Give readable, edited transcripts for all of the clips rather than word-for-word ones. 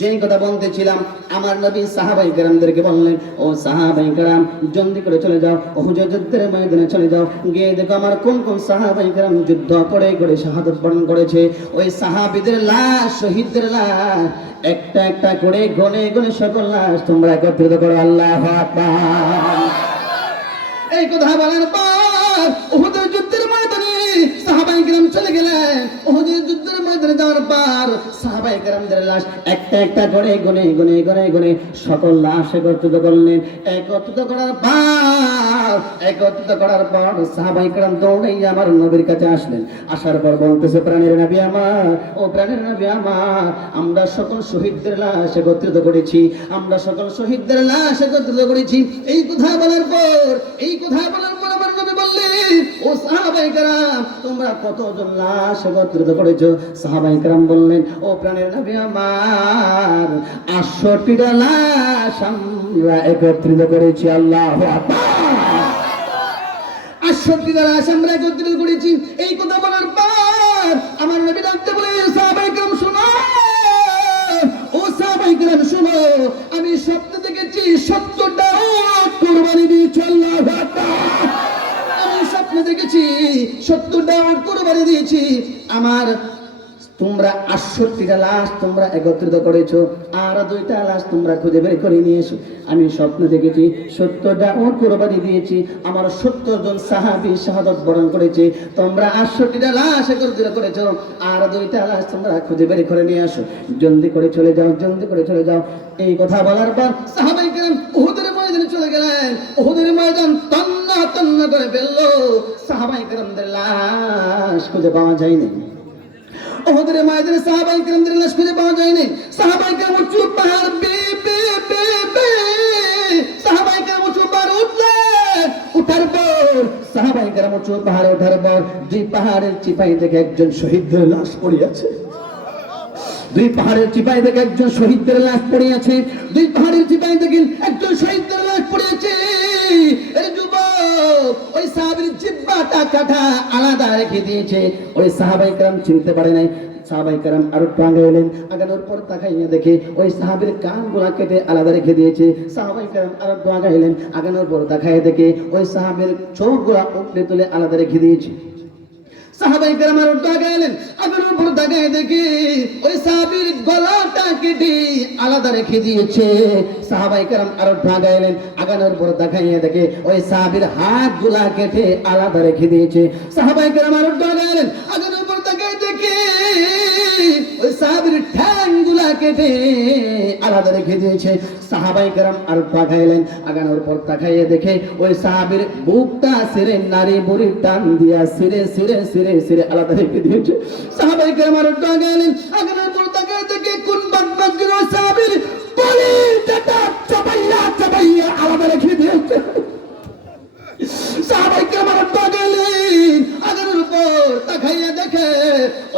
যেই কথা বলতেছিলাম, আমার নবী সাহাবায়ে কেরামদেরকে বললেন, ও সাহাবায়ে কেরাম, জলদি করে চলে যাও, ওহুদের যুদ্ধের ময়দানে চলে যাও, গিয়ে দেখো আমার কোন কোন সাহাবায়ে কেরাম যুদ্ধ করে করে শাহাদাত বরণ করেছে। ওই সাহাবীদের লাশ, শহীদদের লাশ একটা একটা করে গনে গনে সকল লাশ তোমরা একত্রিত করো। আল্লাহু আকবার। এই কথা বলার পর উহুদের যুদ্ধের ময়দানে সাহাবায়ে কেরাম চলে গেলেন। উহুদের যুদ্ধের ময়দানে যাওয়ার পর সাহাবায়ে কেরামদের লাশ একটা একটা করে গনে গনে গনে গনে সকল লাশ একত্রিত করলেন। একত্রিত করার পর সাহাবায়ে কেরাম দৌড়ে আমার নবীর কাছে আসলেন। আসার পর বলতেছে, প্রাণের নবী আমার, ও প্রাণের নবী আমার, আমরা সকল শহীদদের লাশ একত্রিত করেছি, আমরা সকল শহীদদের লাশ একত্রিত করেছি। এই কথা বলার পর আমার নবী বললেন, ও সাহাবায়ে কেরাম, তোমরা কতজন লাশ একত্রিত করেছো? সাহাবায়ে কেরাম বললেন, ও প্রাণের নবী আমার, 68টা লাশ আমরা একত্রিত করেছি। আল্লাহু আকবার। 68টা লাশ আমরা একত্রিত করেছি। এই কথা বলার পর আমার নবী ডাকতে বললেন, সাহাবায়ে কেরাম শোনো, ও সাহাবায়ে কেরাম শোনো, আমি স্বপ্ন দেখেছি 70টা উট কুরবানি দিয়েছি। আল্লাহু আকবার। আমি স্বপ্ন দেখেছি 70টা উট কুরবানি দিয়েছি। আমার তোমরা 68টা লাশ তোমরা একত্রিত করেছো, আর 2টা লাশ তোমরা খুঁজে বের করে নিয়ে এসো। আমি স্বপ্ন দেখেছি 70টা উট কুরবানি দিয়েছি, আমার 70 জন সাহাবী শাহাদাত বরণ করেছে। তোমরা 68টা লাশ একত্রিত করেছো, আর 2টা লাশ তোমরা খুঁজে বের করে নিয়ে আসো। জলদি করে চলে যাও, জলদি করে চলে যাও। এই কথা বলার পর সাহাবায়ে কেরাম উহুদের ময়দানে চলে গেলেন। উহুদের ময়দান তন্না তন্না করে ফেললো। সাহাবায়ে কেরামদের লাশ খুঁজে পাওয়া যায়নি। উহুদের ময়দানে সাহাবায়ে কেরামদের লাশ খুঁজে পাওয়া যায়নি। সাহাবায়ে কেরাম উঁচু পাহাড় সাহাবায়ে কেরাম উঁচু পাহাড় উঠার পর সাহাবায়ে কেরাম উঁচু পাহাড়ে ওঠার পর দুই পাহাড়ের চিপাই থেকে একজন শহীদের লাশ পড়ে আছে। দুই পাহাড়ের চিপাই থেকে একজন শহীদের লাশ পড়ে আছে। দুই পাহাড়ের চিপাই থেকে একজন শহীদের লাশ পড়ে আছে। এই যুবক ওই সাহাবীর জিহ্বাটা কাটা আলাদা রেখে দিয়েছে। ওই সাহাবায়ে কেরাম চিনতে পারে নাই। সাহাবায়ে কেরাম আরো আগাইলেন, আগানোর পর তাকাইয়া দেখে ওই সাহাবীর কানগুলা কেটে আলাদা রেখে দিয়েছে। সাহাবায়ে কেরাম আরো আগাইলেন, আগানোর পর তাকাইয়া দেখে ওই সাহাবীর চোখগুলা উপরে তুলে আলাদা রেখে দিয়েছে। সাহাবায়ে কেরাম আরো আগাইলেন, আগানোর পর তাকাইয়া দেখে ওই সাহাবীর গলাটা কেটে আলাদা রেখে দিয়েছে। সাহাবায়ে কেরাম আরো আগাইলেন, আগানোর পর তাকাইয়া দেখে ওই সাহাবীর হাতগুলা কেটে আলাদা রেখে দিয়েছে। সাহাবায়ে কেরাম আরো আগাইলেন, আগানোর পর তাকাইয়া দেখে ওই সাহাবীর ঠ্যাংগুলা কেটে আলাদা রেখে দিয়েছে। সাহাবায়ে কেরাম আরো আগাইলেন, আগানোর পর তাকাইয়া দেখে ওই সাহাবীর বুকটা ছিঁড়ে নারী বুড়ি টান দিয়া ছিঁড়ে ছিঁড়ে ছিঁড়ে ছিঁড়ে আলাদা রেখে দিয়েছে। সাহাবায়ে কেরাম আরো আগাইলেন, আগানোর পর তাকাইয়া দেখে কোন বাদবাকির ওই সাহাবীর পলিটাটা চাপাইয়া চাপাইয়া আলাদা রেখে দিয়েছে। সাহাবায়ে কেরাম আরো আগাইলেন, আগানোর পর তাকাইয়া দেখে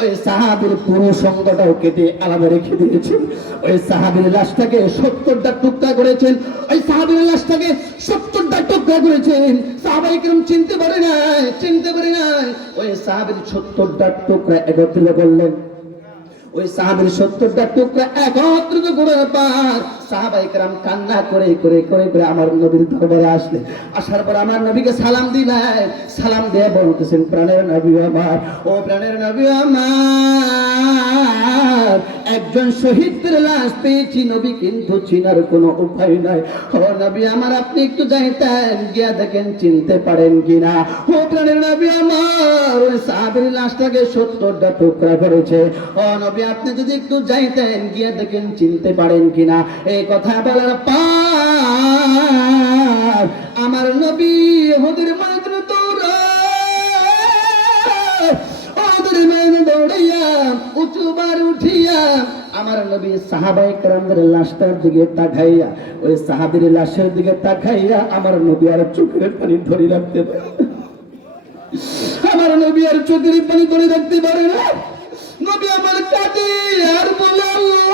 ওই সাহাবীর পুরো সঙ্গটাও কেটে আলাদা রেখে দিয়েছেন। ওই সাহাবীর লাশটাকে 70টা টুকরা করেছেন। ওই সাহাবীর লাশটাকে 70টা টুকরা করেছেন। সাহাবায়ে কেরাম চিনতে পারে নাই। ওই সাহাবীর 70টা টুকরা একত্রিত করলেন। ওই সাহাবীর 70টা টুকরা একত্রিত করার পর সাহাবায়ে কেরাম কান্না করে করে করে করে আমার নবীর দরবারে আসলেন। আসার পর আমার নবীকে সালাম দিলেন। সালাম দিয়ে বলতেছেন, প্রাণের নবী আমার, ও প্রাণের নবী আমার, একজন শহীদের লাশ পেয়েছি নবী, কিন্তু চিনার কোনো উপায় নাই। ও নবী আমার, আপনি একটু যাইতেন, গিয়া দেখেন চিনতে পারেন কিনা। ও প্রাণের নবী আমার, ওই সাহাবীর লাশটাকে 70টা টুকরা করেছে। ও নবী, আপনি যদি একটু যাইতেন, গিয়া দেখেন চিনতে পারেন কিনা। এই কথা বলার পর আমার নবী ওদের ময়দানে দৌড়াইয়া উঁচু বার উঠিয়া আমার নবী সাহাবায়ে কেরামদের লাশটার দিকে তাকাইয়া, ওই সাহাবীর লাশের দিকে তাকাইয়া আমার নবী আর চোখের পানি ধরে রাখতে পারে। আমার নবী আর চোখের পানি ধরে রাখতে পারে না। নবী আমার কাঁদে আর বলে, আল্লাহ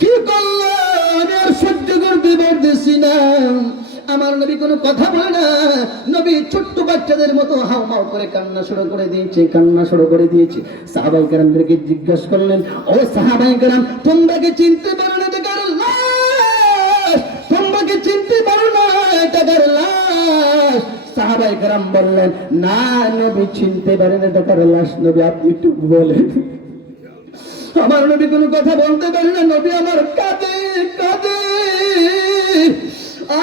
কি করলাম, আমি আর সহ্য করতে পারতেছি না। আমার নবী কোনো কথা বলে না। নবী ছোট্ট বাচ্চাদের মতো হাউমাউ করে কান্না শুরু করে দিয়েছে। সাহাবায়ে কেরামদেরকে জিজ্ঞাসা করলেন, ও সাহাবায়ে কেরাম, তোমরা কি চিনতে পারো না এটা কার লাশ? তোমরা কি চিনতে পারো না এটা কার লাশ? সাহাবায়ে কেরাম বললেন, না নবী, চিনতে পারেন এটা কার লাশ। নবী, আপনি একটু বলেন। আমার নবী কোনো কথা বলতে পারে না। নবী আমার কাঁদে কাঁদে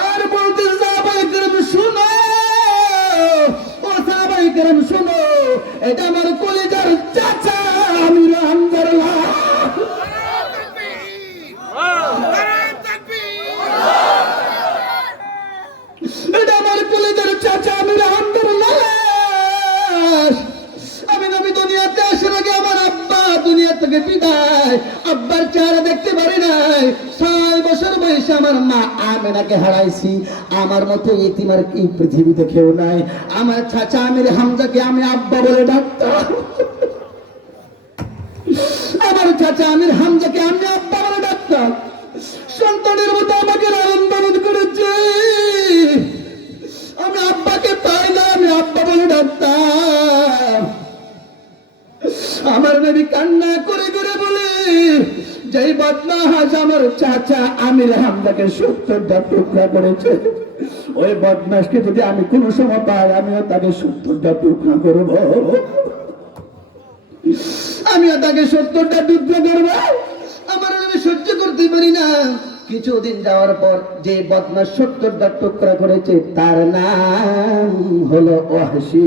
আর বলতে, সাহাবায়ে কেরাম শুনো, ও সাহাবায়ে কেরাম শুনো, এটা আমার কলিজার চাচা আমির হামজার লাশ। এটা আমার কলিজার চাচা আমির হামজার লাশ। আমি নবী দুনিয়াতে আসার আগে আমার আব্বা দুনিয়া থেকে বিদায়, আব্বার চেহারা দেখতে পারি নাই। 6 বছর বয়সে আমার মা আমেনাকে হারাইছি। আমার মতো ইতিম আর এই পৃথিবীতে কেউ নাই। আমার চাচা আমির হামজাকে আমি আব্বা বলে ডাকতাম। আমার চাচা আমির হামজাকে আমি আব্বা বলে ডাকতাম। সন্তানের মতো আমাকে লালন পালন করেছে। আমি আব্বাকে পাই না, আমি আব্বা বলে ডাকতাম। আমার নবী কান্না করে করে বলে, যেই বদমাশ আমার চাচা আমির হামজাকে 70টা টুকরা করেছে, ওই বদমাশকে যদি আমি কোনো সময় পাই, আমিও তাকে 70টা টুকরা করব। আমিও তাকে 70টা টুকরা করব। আমার নবী সহ্য করতে পারি না। কিছুদিন যাওয়ার পর যে বদমাশ 70টা টুকরা করেছে, তার নাম হলো ওয়াহশী।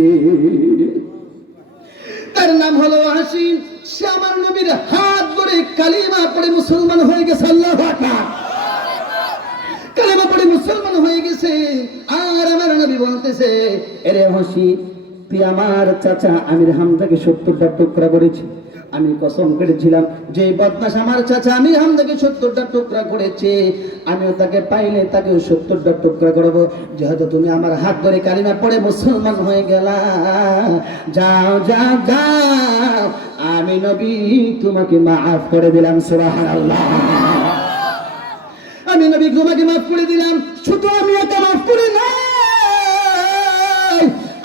তার নাম হলো ওয়াহশী। সে আমার নবীর হাত ধরে কালিমা পড়ে মুসলমান হয়ে গেছে। আল্লাহু আকবার। কালিমা পড়ে মুসলমান হয়ে গেছে। আর আমার নবী বলতেছে, এরে ওয়াহশী, তুই আমার চাচা আমির হামজাকে 70টা টুকরা করেছি। আমি কসম করেছিলাম যে বদমাশ আমার চাচা আমির হামজাকে 70টা টুকরা করেছে, আমিও তাকে পাইলে তাকে 70টা টুকরা করব। যেহেতু তুমি আমার হাত ধরে কালিমা পড়ে মুসলমান হয়ে গেলা, যাও যাও যাও, আমি নবী তোমাকে মাফ করে দিলাম। সুবহানাল্লাহ। আমি নবী তোমাকে মাফ করে দিলাম। শুধু আমি একা মাফ করে না,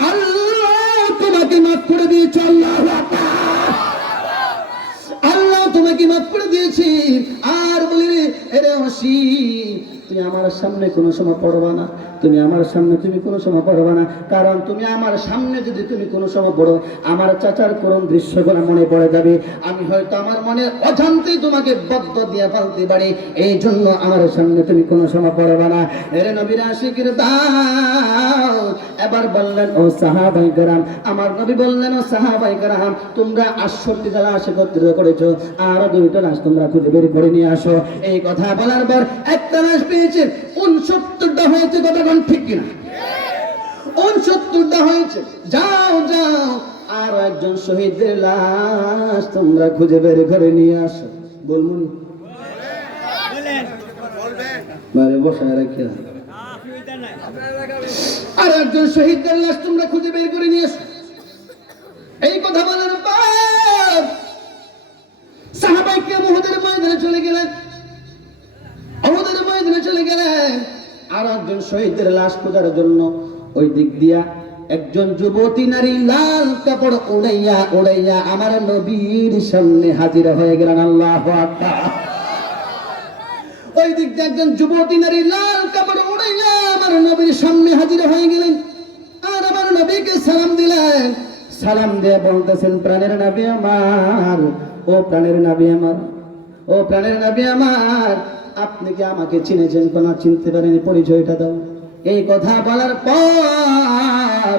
আল্লাহ তোমাকে মাফ করে দিয়েছে। আল্লাহু আকবার। আল্লাহ তোমাকে মাফ করে দিয়েছি। আর বলি, এরে ওয়াহশী, তুমি আমার সামনে কোনো সময় পড়বা না। তুমি আমার সামনে তুমি কোনো সময় পড়বা না। কারণ তুমি আমার সামনে যদি তুমি কোনো সময় পড়ো, আমার চাচার করুণ দৃশ্যগুলো মনে পড়ে যাবে। আমি হয়তো আমার মনে অজান্তেই তোমাকে বদ্ধ দিয়ে ফেলতে পারি। এই জন্য আমার সামনে তুমি কোনো সময় পড়বা না। এরে নবীর আশিকের দাও। এবার বললেন, ও সাহাবায়ে কেরাম, আমার নবী বললেন, ও সাহাবায়ে কেরাম, তোমরা 68টা লাশ একত্রিত করেছো, আর 2টা লাশ তোমরা খুঁজে বের করে নিয়ে আসো। এই কথা বলার পর একটা লাশ পেয়েছে, 69টা হয়েছে। কথা ঠিক কিনা? 69টা হয়েছে। যাও যাও, আর একজন শহীদের লাশ তোমরা খুঁজে বের করে নিয়ে আসো। বলুন, বসায় রাখি। আর একজন শহীদের লাশ তোমরা খুঁজে বের করে নিয়ে আসো। এই কথা বলার পর সাহাবায়ে কেরাম উহুদের ময়দানে চলে গেলেন। উহুদের ময়দানে চলে গেলেন আর একজন শহীদের লাশ খোঁজার জন্য। ওই দিক দিয়া একজন যুবতী নারী লাল কাপড় উড়াইয়া উড়াইয়া আমার নবীর সামনে হাজির হয়ে গেলেন। আল্লাহু আকবার। ওই দিক দিয়ে একজন যুবতী নারী লাল কাপড় উড়াইয়া আমার নবীর সামনে হাজির হয়ে গেলেন। আর আমার নবীকে সালাম দিলেন। সালাম দিয়ে বলতেছেন, প্রাণের নবী আমার, ও প্রাণের নবী আমার, ও প্রাণের নবী আমার, আপনি কি আমাকে চিনেছেন? কোন চিনতে পারেনি, পরিচয়টা দাও। এই কথা বলার পর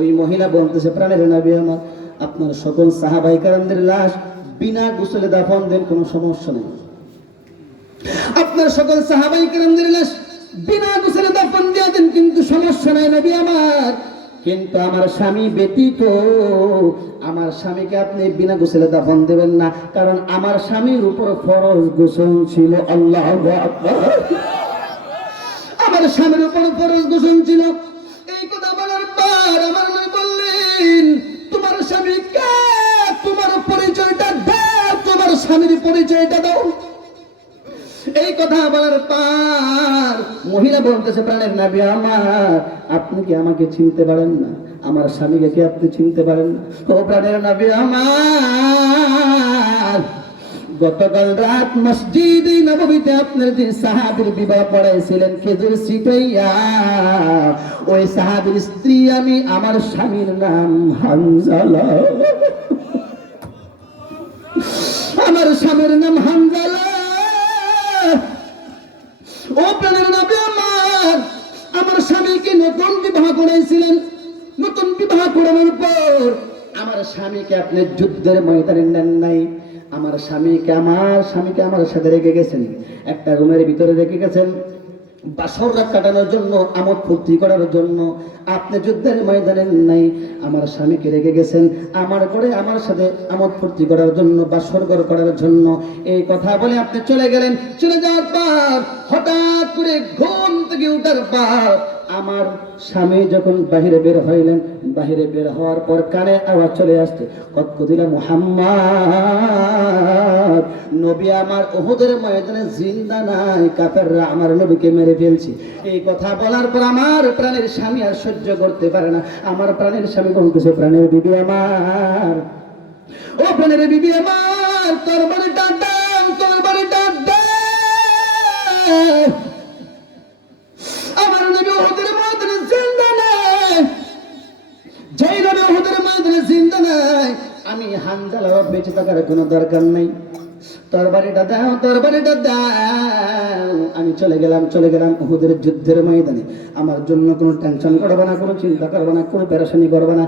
ওই মহিলা বলতেছে, প্রাণের নবী আমার, আপনার সকল সাহাবায়ে কেরামদের লাশ বিনা গোসলে দাফন দেন, কোনো সমস্যা নেই। আপনার সকল সাহাবায়ে কেরামদের লাশ বিনা গোসলে দাফন দিয়ে দেন, কিন্তু সমস্যা নাই নবী আমার। কিন্তু আমার স্বামী ব্যতীত আমার স্বামীকে আপনি বিনা গোসলে দাফন দেবেন না, কারণ আমার স্বামীর উপর ফরজ গোসল ছিল। আল্লাহু আকবার। আমার স্বামীর উপর ফরজ গোসল ছিল। এই কথা বলার পর আমার নবী বললেন, তোমার স্বামী কে? তোমার পরিচয়টা দাও, তোমার স্বামীর পরিচয়টা দাও। এই কথা বলার পর মহিলা বলতেছে, প্রাণের নবী আমার, আপনি কি আমাকে চিনতে পারেন না? আমার স্বামীকে কি আপনি চিনতে পারেন না? ও প্রাণের নবী আমার, গতকাল রাত মসজিদে নববীতে আপনার যে সাহাবীর বিবাহ পড়াইছিলেন খেজুর ছিটাইয়া, ওই সাহাবীর স্ত্রী আমি, আমার স্বামীর নাম হানজালা। আমার স্বামীর নাম হানজালা। ও প্রাণের নবী আমার, আমার স্বামীকে নতুন বিবাহ করাইছিলেন। নতুন বিবাহ করানোর পর আমার স্বামীকে আপনি যুদ্ধের ময়দানে নেন নাই। আমার স্বামীকে আমার সাথে রেখে গেছেন, একটা রুমের ভিতরে রেখে গেছেন বাসর রাত কাটানোর জন্য, আমোদ ফুর্তি করার জন্য। আপনি যুদ্ধের ময়দানে নাই, আমার স্বামীকে রেখে গেছেন আমার ঘরে আমার সাথে আমোদ ফুর্তি করার জন্য, বাসর ঘর করার জন্য। এই কথা বলে আপনি চলে গেলেন। চলে যাওয়ার পর হঠাৎ করে ঘুম থেকে উঠার পর আমার স্বামী যখন বাহিরে বের হইলেন, বাহিরে বের হওয়ার পর কানে আওয়াজ চলে আসছে, কতদিলা মুহাম্মদ, নবী আমার উহুদের ময়দানে জিন্দা নাই, কাফেররা আমার নবীকে মেরে ফেলছে। এই কথা বলার পর আমার প্রাণের স্বামী আর সহ্য করতে পারে না। আমার প্রাণের স্বামী বলতেছে, প্রাণের বিবি আমার, ও প্রাণের বিবি আমার, তোর বাড়িটা দাও, তোর বাড়িটা দাও। আমার নবী উহুদের ময়দানে জিন্দা নাই, যেই নবী উহুদের ময়দানে জিন্দা নাই, আমি হানজালা বেঁচে থাকার কোনো দরকার নাই। তোর বাড়িটা দাও, তোর বাড়িটা দাও। আমি চলে গেলাম উহুদের যুদ্ধের ময়দানে। আমার জন্য কোনো টেনশন করবে না, কোনো চিন্তা করবে না, কোনো পেরেশানি করবে না।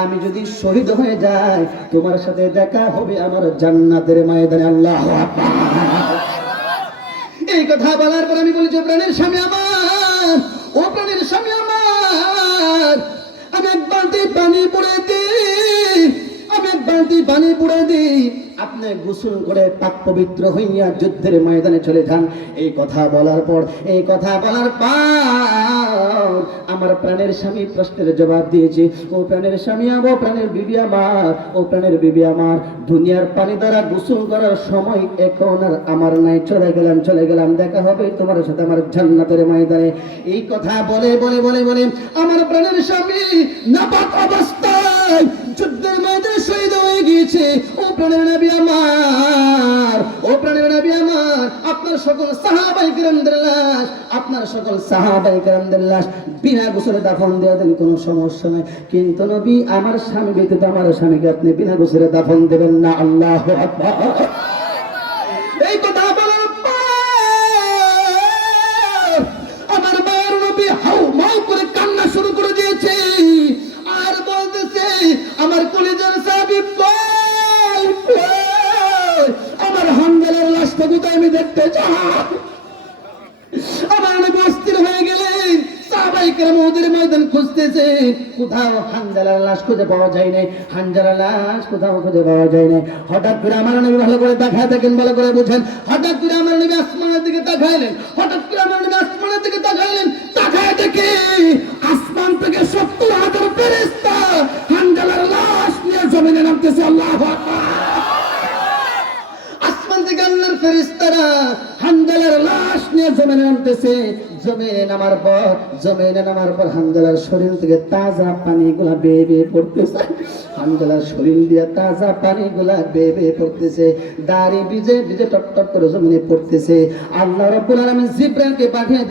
আমি যদি শহীদ হয়ে যাই, তোমার সাথে দেখা হবে আমার জান্নাতের ময়দানে। আল্লাহু আকবার। এই কথা বলার পর আমি বলেছি, প্রাণের স্বামী আমার, ও প্রাণের স্বামী আমার, আমি এক বালতি পানি পড়ে দিই, আমি এক বালতি পানি পড়ে দিই, আপনি গোসল করে পাক পবিত্র হইয়া যুদ্ধের ময়দানে চলে যান। এই কথা বলার পর আমার প্রাণের স্বামী প্রশ্নের জবাব দিয়েছে, ও প্রাণের স্বামী আমার, প্রাণের বিবি আমার, ও প্রাণের বিবি আমার, দুনিয়ার পানি দ্বারা গোসল করার সময় এখন আর আমার নাই। চলে গেলাম, দেখা হবে তোমার সাথে আমার জান্নাতের ময়দানে। এই কথা বলে আমার প্রাণের স্বামী নাপাক অবস্থায় যুদ্ধের ময়দানে শহীদ হয়ে গিয়েছে। ও প্রাণের নবী আমার, ও প্রাণের নবী আমার, আপনার সকল সাহাবায়ে কিরামদের লাশ, আপনার সকল সাহাবায়ে কিরামদের লাশ বিনা গোসলে দাফন দিয়ে দেন, কোনো সমস্যা নাই। কিন্তু নবী, আমার স্বামী ব্যতীত আমার স্বামীকে আপনি বিনা গোসলে দাফন দেবেন না। আল্লাহু আকবার। এই কথা বলার পর আমার মায়ের নবী হাউমাউ করে কান্না শুরু করে দিয়েছে আর বলতেছে, আমার কলিজার সাহাবী কই, আমার হানজালার লাশটা কোথায় আমি দেখতে চাই। আমার নবী অস্থির হয়ে গেলেন। সাহাবায়ে কেরাম ওদের ময়দান খুঁজতেছে, কোথাও হানজালার লাশ খুঁজে পাওয়া যায় নাই, হানজালার লাশ কোথাও খুঁজে পাওয়া যায় নাই। হঠাৎ করে আমার নবী, ভালো করে তাকায় দেখেন, ভালো করে বুঝেন, হঠাৎ করে আমার নবী আসমানের দিকে তাকাইলেন, তাকায় দেখে আসমান থেকে ৭০,০০০ ফেরেশতা হানজালার লাশ নিয়ে জমিনে নামতেছে। আল্লাহু আকবার। আসমান থেকে আল্লাহর ফেরেশতারা হানজালার লাশ নিয়ে জমিনে নামতেছে। জমিনে নামার পর হানজালার শরীর থেকে তাজা পানিগুলা বেয়ে বেয়ে পড়তেছে। হানজালার শরীর দিয়ে তাজা পানিগুলা বেয়ে বেয়ে পড়তেছে, দাড়ি ভিজে ভিজে টপ করে জমিনে পড়তেছে। আল্লাহ রাব্বুল আলামিন জিবরাইলকে পাঠিয়ে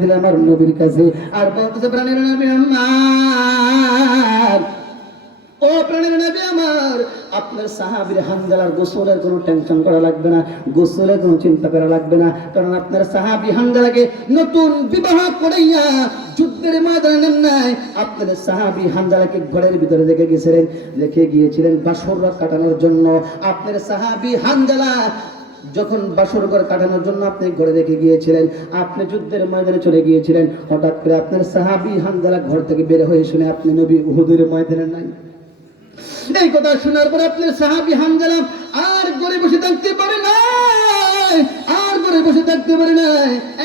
দিলেন আমার নবীর কাছে, আর বলতেছে, প্রাণের নবী আমার, ও প্রাণের নবী আমার, আপনার সাহাবীর হানজালার গোসলের কোনো টেনশন করা লাগবে না, গোসলের কোনো চিন্তা করা লাগবে না, কারণ আপনার সাহাবী হানজালাকে নতুন বিবাহ করাইয়া যুদ্ধের ময়দানে নেন নাই। আপনার সাহাবী হানজালাকে ঘরের ভিতরে রেখে গিয়েছিলেন বাসর রাত কাটানোর জন্য। আপনার সাহাবী হানজালা যখন বাসর ঘর কাটানোর জন্য আপনি ঘরে রেখে গিয়েছিলেন, আপনি যুদ্ধের ময়দানে চলে গিয়েছিলেন, হঠাৎ করে আপনার সাহাবী হানজালা ঘর থেকে বের হয়ে শুনে আপনি নবী উহুদের ময়দানে নাই। এই কথা শোনার পর আপনার সাহাবী হানজালা আর ঘরে বসে থাকতে পারে না, আর ঘরে বসে থাকতে পারে না,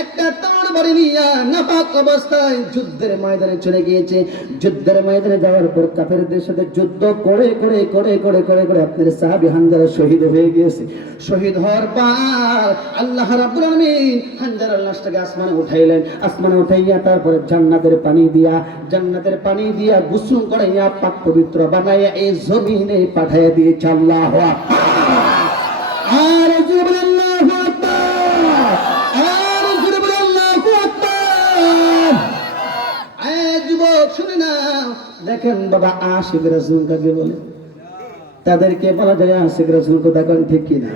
একটা তার বাড়ি নিয়ে নাপাক অবস্থায় যুদ্ধের ময়দানে চলে গিয়েছে। যুদ্ধের ময়দানে যাওয়ার পর কাফেরদের সাথে যুদ্ধ করে করে করে করে করে করে আপনার সাহাবী হানজালা শহীদ হয়ে গিয়েছে। শহীদ হওয়ার পর আল্লাহ রাব্বুল আলামিন হানজালার লাশটাকে আসমানে উঠাইলেন। আসমানে উঠাইয়া তারপরে জান্নাতের পানি দিয়া গোসল করাইয়া পাক পবিত্র বানাইয়া এই জমিনে পাঠাইয়া দিয়েছে। আল্লাহু আকবার। আর জোরে আল্লাহু আকবার, আর জোরে আল্লাহু আকবার। যুবক শুনে না, দেখেন বাবা আশিক রাসূল কাকে বলে? তাদেরকে বলা যায় আশিক রাসূল। কথা কোন ঠিক কিনা?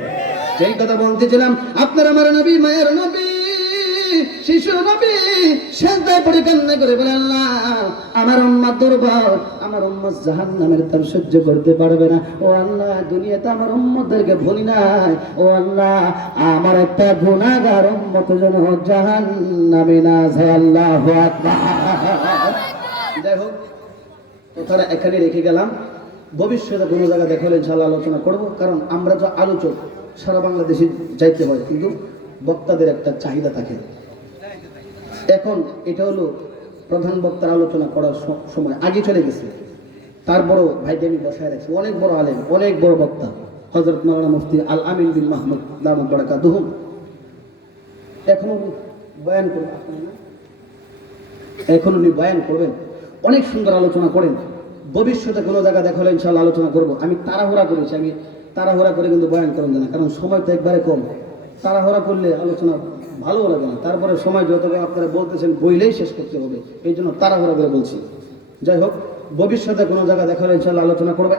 যেই কথা বলতেছিলাম, আপনার আমার নবী, মায়ের নবী, শিশু নবী সেজদায় পড়ে কান্না করে বলে, আল্লাহ আমার উম্মত দুর্বল, আমার উম্মত জাহান্নামের তাপ সহ্য করতে পারবে না। ও আল্লাহ, দুনিয়াতে আমার উম্মতদেরকে ভুলি নাই। ও আল্লাহ, আমার একটা গুনাহগার উম্মত যেন জাহান্নামে না যায়। আল্লাহু আকবার। যাই হোক, কথাটা এখানে রেখে গেলাম। ভবিষ্যতে কোনো জায়গা দেখা হলে ইনশাআল্লাহ আলোচনা করব, কারণ আমরা তো আলোচক, সারা বাংলাদেশে যাইতে হয়, কিন্তু বক্তাদের একটা চাহিদা থাকে। এখন এটা হলো প্রধান বক্তার আলোচনা করার সময় আগে চলে গেছে, তারপরও ভাইকে আমি বসায় রাখছি। অনেক বড় আলেম, অনেক বড় বক্তা হযরত মাওলানা মুফতি আল আমিন বিন মাহমুদ দামাত বারাকাতুহু। এখন উনি বয়ান করবেন, এখন উনি বয়ান করবেন, অনেক সুন্দর আলোচনা করেন। ভবিষ্যতে কোনো জায়গা দেখা হলে ইনশাআল্লাহ আলোচনা করবো। আমি তাড়াহুড়া করেছি, আমি তাড়াহুড়া করে কিন্তু বয়ান করেন না, কারণ সময় তো একবারে কম। তাড়াহুড়া করলে আলোচনা ভালো লাগে না। তারপরে সময় যত আপনারা বলতেছেন বইলেই শেষ করতে হবে, এই জন্য তাড়াহুড়া করে বলছি। যাই হোক, ভবিষ্যতে কোনো জায়গা দেখা হলে ইনশাআল্লাহ আলোচনা করবো।